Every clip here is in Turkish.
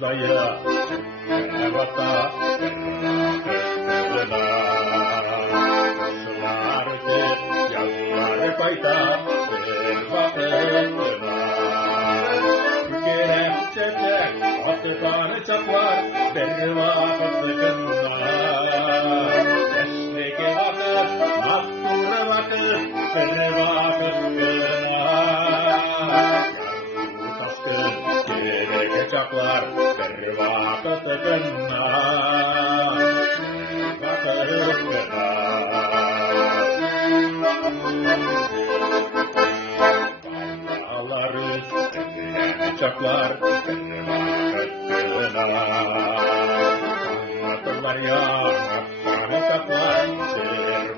Uzaya Nevata Kırkına Sular ki yazlar kayta Kırkına Kere çepler Atıkan çaplar Berva kırkına Eşlik vakit Maktur vakit Berva kırkına Çaklar bervakıt kına vakıt kına Bağları elleyen çaklar bervakıt kına Anlatırlar yanaktan çaklar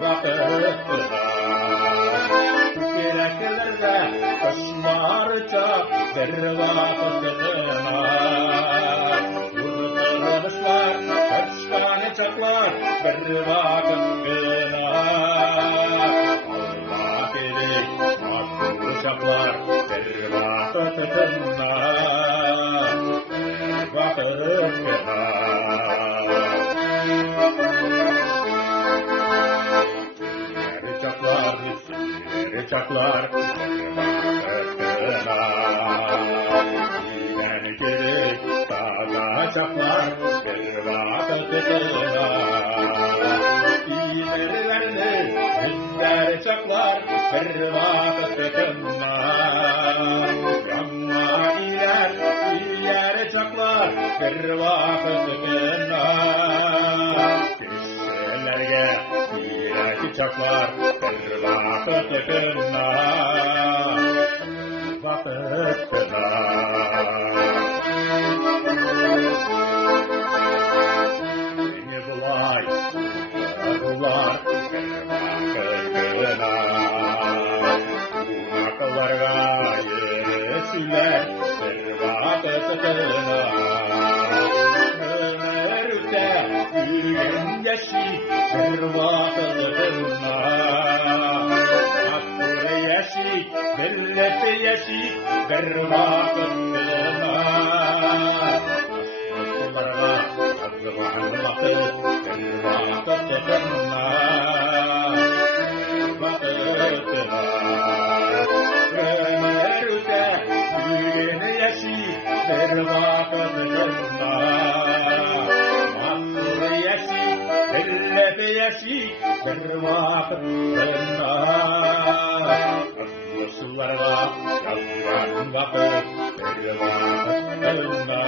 bervakıt kına Gereklerde kısmar çak bervakıt kına Yurtlarımızlar kaçtane çaklar bervakıt kına Allah gerek makbul çaklar bervakıt kına vakıt kına Çaklar İğnen gerek taza çaklar bervakıt kına İğnelerle hünder çaklar bervakıt kına Yanma iler çaklar bervakıt kına Köşelerge iğrenç çaklar bervakıt kına vakıt kına Seni bulay Bular bervakıt kına Bunaklarga yeresiler bervakıt kına Ömer'de yürüyen yaşı bervakıt kına Milleti yeşil bervakıt kına Aslılarına azıvan vakıt bervakıt kına Vakıt kına Ömer'de yürüyen yeşil bervakıt kına Mahmur yeşil, milleti yeşil bervakıt kına Sularga yazgan vakit bervakıt kına